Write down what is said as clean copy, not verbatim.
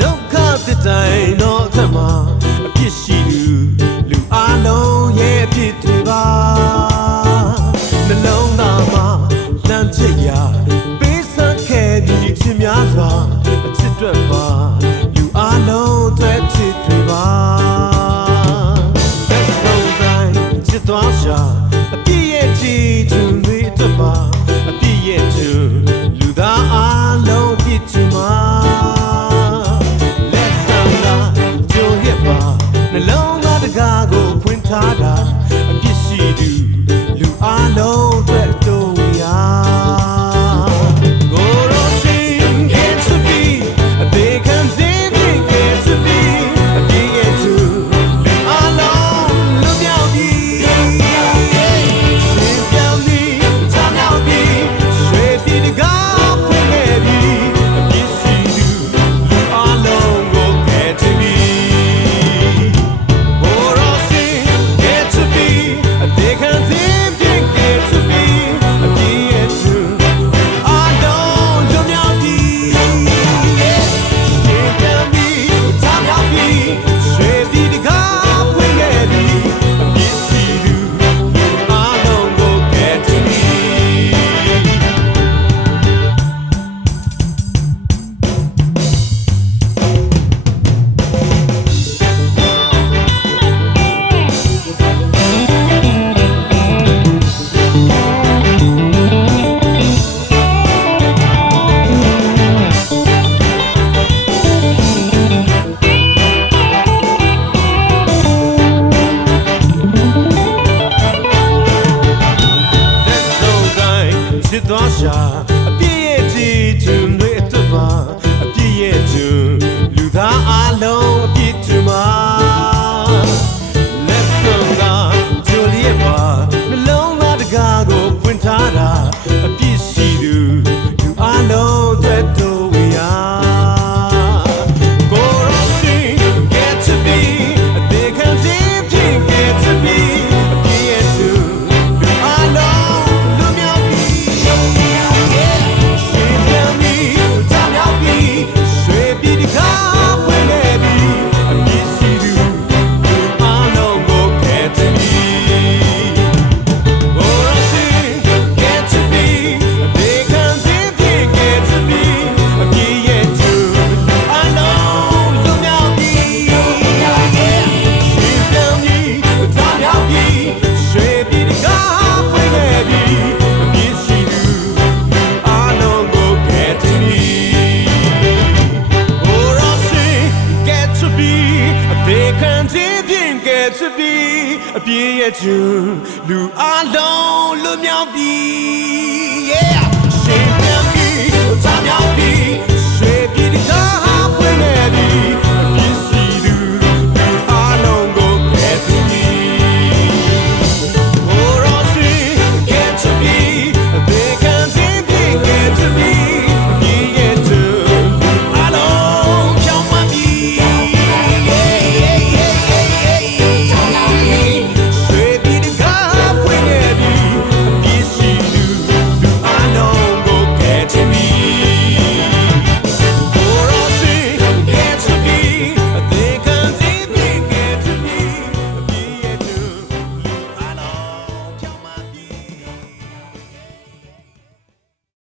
ဒုက္ခတစ်တိုင်းတော့ထမအပြစ်ရှိလူအလုံးရဲ့အပြစ်တွေပါနှလုံးသားမှာလမ်းချစ်ရာပေးစပ်ခဲ့ပြီးချစ်များစွာအချစ်တွေပါလူအလုံးတွေချစ်တွေပါသက်ဆုံးတိုင်းချစ်သွားရှာအပြစ်ရဲ့ချစ်သူတွေအတွက်ပါအပြစ်ရဲ့သူလူသားအလုံးပြစ်ချင်မှာနှလုံးသားတကားကိုဖွင့်ထားတာအပြစ်ရှိသူလူအလုံးအတွက်တို့ရာကိုရောရှင် get to be they can say they get to be အပြည့်ရဲ့သူလူအလုံးလွတ်မြောက်ပြီးရှင်ပြောင်းပြီးချမ်းမြောက်ပြီးရွှေပြည်တကားဖွင့်ခဲ့ပြီးအပြစ်ရှိသူလူအလုံးကို get to beချစ်သွားရှာအပြည့်ရဲ့ချစ်သူတွေအတွက်ပါအပြည့်ရဲ့သူလူသားအလုံးအပြည့်သူမှာလက်ဆုံးကဂျိုလီရဲ့ပါနှလုံးသားတကားကိုဖွင့်ထားတာအပြည့်ရှိသူလူအလုံးအတွက်တို့ဝေးရာကိုရောရှင် get to be they can see get to be အပြည့်ရဲ့သူလူအလုံးလွတ်မြောက်ပြီးto be အပြည့်ရဲ့သူလူအလုံးလွတ်မြောက်ပြီ yeah ရှင်ပြန်ပြီချမ်းမြောက်ပြီ